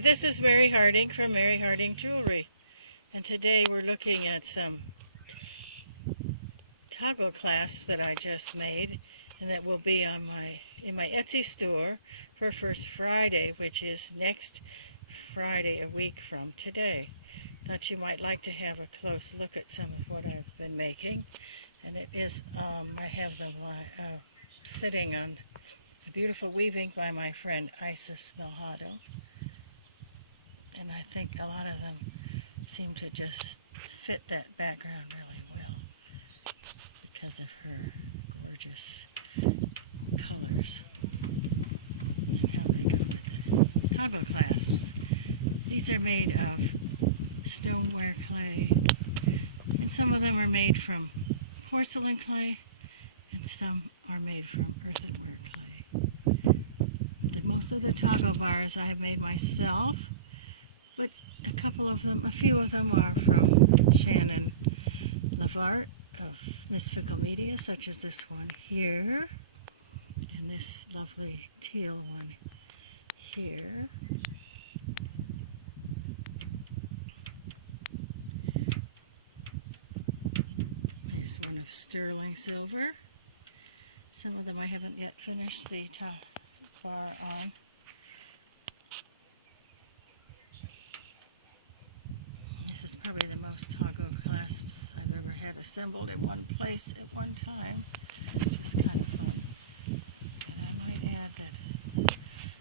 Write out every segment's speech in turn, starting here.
Hi, this is Mary Harding from Mary Harding Jewelry, and today we're looking at some toggle clasps that I just made, and that will be on in my Etsy store for First Friday, which is next Friday, a week from today. Thought you might like to have a close look at some of what I've been making, and it is I have them sitting on a beautiful weaving by my friend Isis Milhado. And I think a lot of them seem to just fit that background really well because of her gorgeous colors and how they go with the toggle clasps. These are made of stoneware clay, and some of them are made from porcelain clay, and some are made from earthenware clay. Most of the toggle bars I have made myself, but a few of them are from Shannon Lavart of Miss Fickle Media, such as this one here, and this lovely teal one here. There's one of sterling silver. Some of them I haven't yet finished the top bar on. This is probably the most toggle clasps I've ever had assembled in one place at one time. Just kind of fun. And I might add that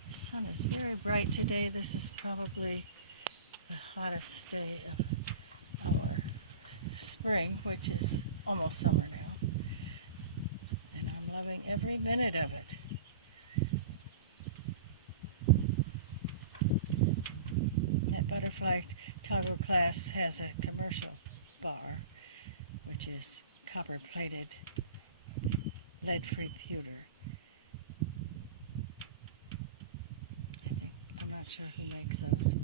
the sun is very bright today. This is probably the hottest day of our spring, which is almost summer now. And I'm loving every minute of it. That butterfly toggle clasp has a commercial bar, which is copper-plated lead-free pewter. I'm not sure who makes those.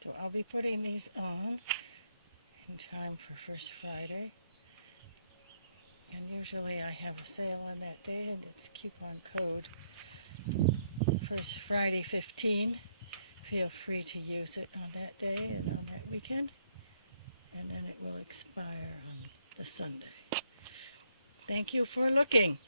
So I'll be putting these on in time for First Friday. And usually I have a sale on that day, and it's coupon code First Friday 15. Feel free to use it on that day and on that weekend, and then it will expire on the Sunday. Thank you for looking.